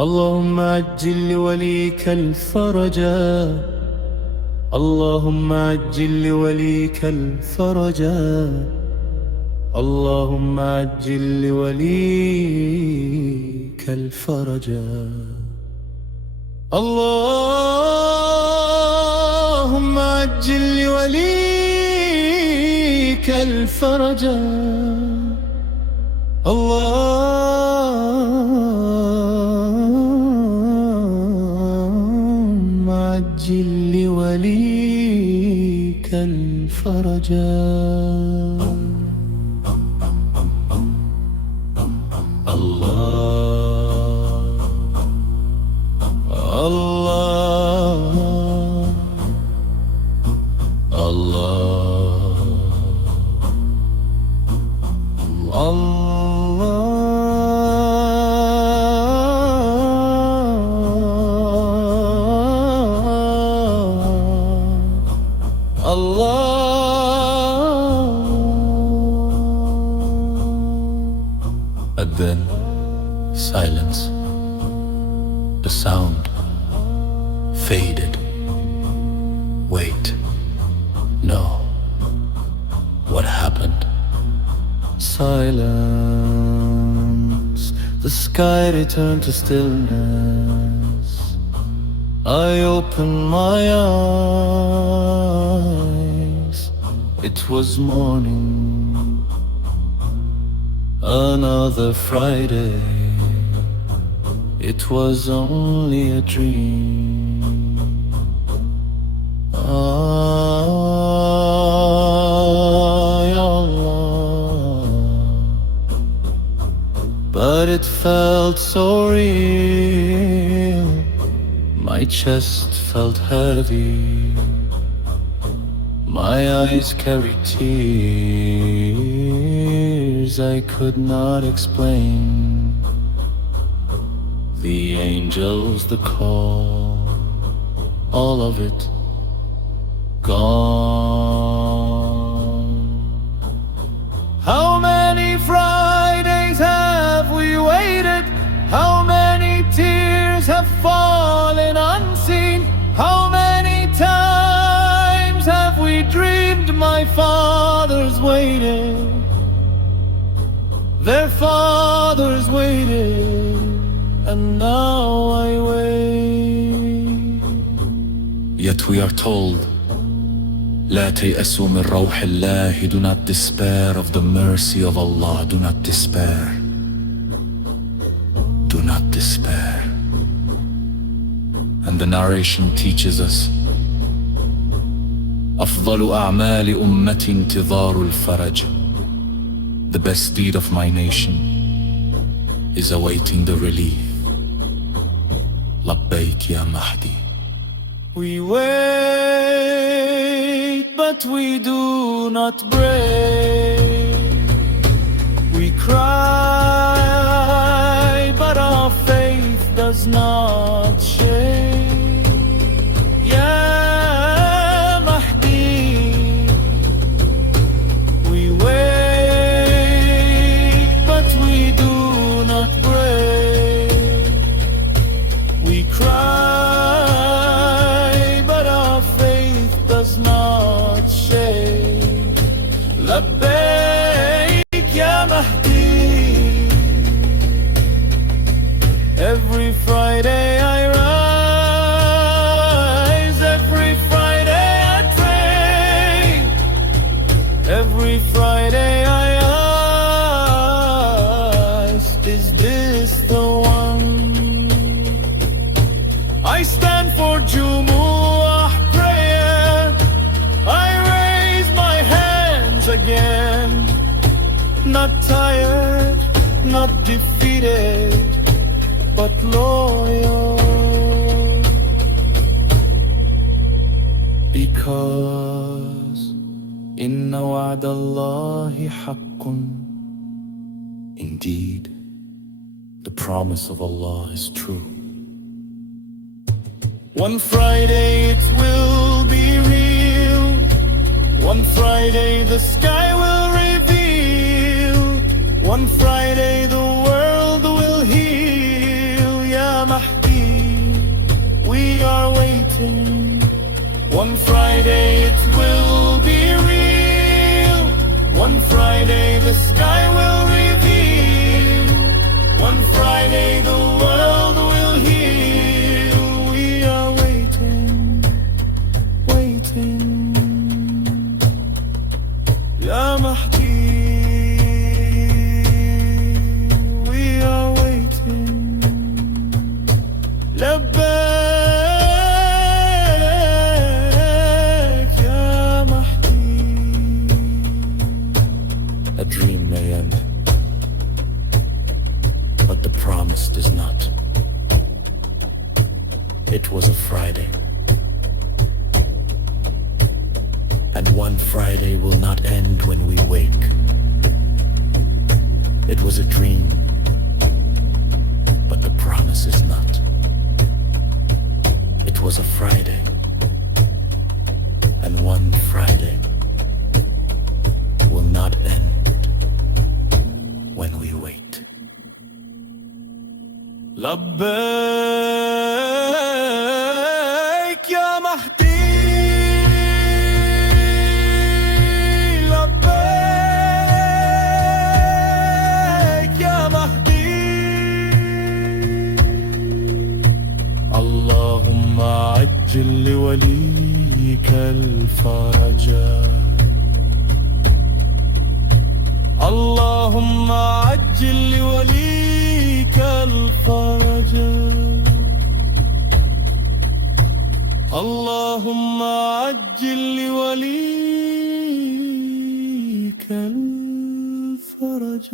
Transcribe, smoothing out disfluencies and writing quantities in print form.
اللهم عجل لوليك الفرجا، اللهم عجل لوليك الفرجا، اللهم عجل لوليك الفرجا، اللهم عجل لوليك الفرجا، اللهم عجل لوليك الفرجا. And then silence. The sound faded. Wait. No. What happened? Silence. The sky returned to stillness. I opened my eyes. It was morning. Another Friday. It was only a dream. Ya Allah. But it felt so real. My chest felt heavy. My eyes carried tears I could not explain. The angels, the call, all of it gone. How many Fridays have we waited? How many tears have fallen unseen? How many times have we dreamed my fathers waited? Their fathers waited, and now I wait. Yet we are told, لا تيأسوا من روح الله. Do not despair of the mercy of Allah. Do not despair. Do not despair. And the narration teaches us, أفضل أعمال أمتي انتظار الفرج. The best deed of my nation is awaiting the relief. لبيك يا مهدي. We wait, but we do not break. We cry, but our faith does not shake. Ya Mahdi, we wait, but we do not break. We cry, but our faith does not shake. Labbaik ya Mahdi. Every Friday I rise, every Friday I pray, every Friday I ask, is this the one? I stand for Jumu'ah prayer. I raise my hands again. Not tired, not defeated, but loyal. Because إن وعد الله حق. Indeed, the promise of Allah is true. One Friday it will be real. One Friday the sky will reveal. One Friday the world will heal. Ya Mahdi, we are waiting. One Friday it will be real. One Friday the sky will reveal. One Friday the world will heal. We are waiting, waiting. Ya Mahdi, we are waiting. Labbaik Ya Mahdi. A dream may end, but the promise does not. It was a Friday, and one Friday will not end when we wake. It was a dream, but the promise is not. It was a Friday, and one Friday will not end when we wait. Labbaik Ya Mahdi. Labbaik Ya Mahdi. Allahumma ajjil li waliyika al-faraja. اللهم عجل لوليك الفرج. اللهم عجل لوليك الفرج.